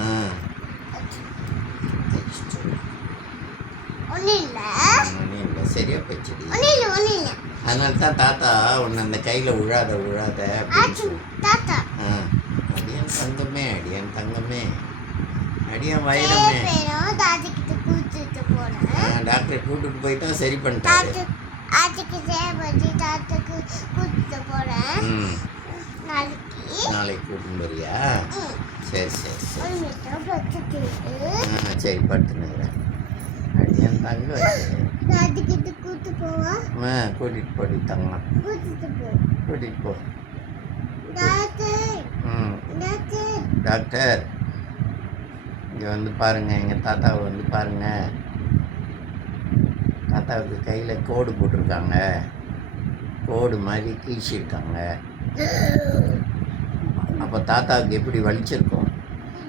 ஆ ஒன்றும் இல்லை, ஒன்றும் இல்லை, சரியா போச்சுடி. ஒன்றும் இல்லை, ஒன்றும் இல்லை. அதனால தான் தாத்தா உன்னை அந்த கையில் விழாத அப்படின்னு சொல்லி. தாத்தா அடியன் தங்கமே, அடியன் தங்கமே, அடியன் வைரமே. தாத்திக்கிட்ட கூட்டிட்டு போனேன். டாக்டர் கூட்டிட்டு போயிட்டா சரி பண்ணிட்டாரு. தாத்துக்கு சேவதி தாத்துக்கு கூட்டிட்டு போறேன். நாளைக்கு கூட்டிட்டு வரியா? சரி சரி சரி. ஒரு சரி படுத்துனுங்கிறேன். அடியன் தங்க தாத்துக்கிட்ட கூட்டிட்டு போவா. கூட்டிகிட்டு போடி தங்கலாம். கூட்டிகிட்டு போ. டாக்டர் இங்கே வந்து பாருங்கள், எங்கள் தாத்தாவை வந்து பாருங்கள். தாத்தாவுக்கு கையில் கோடு போட்டிருக்காங்க, கோடு மாதிரி கீழ்ச்சிருக்காங்க. அப்போ தாத்தாவுக்கு எப்படி வலிச்சிருக்கும்?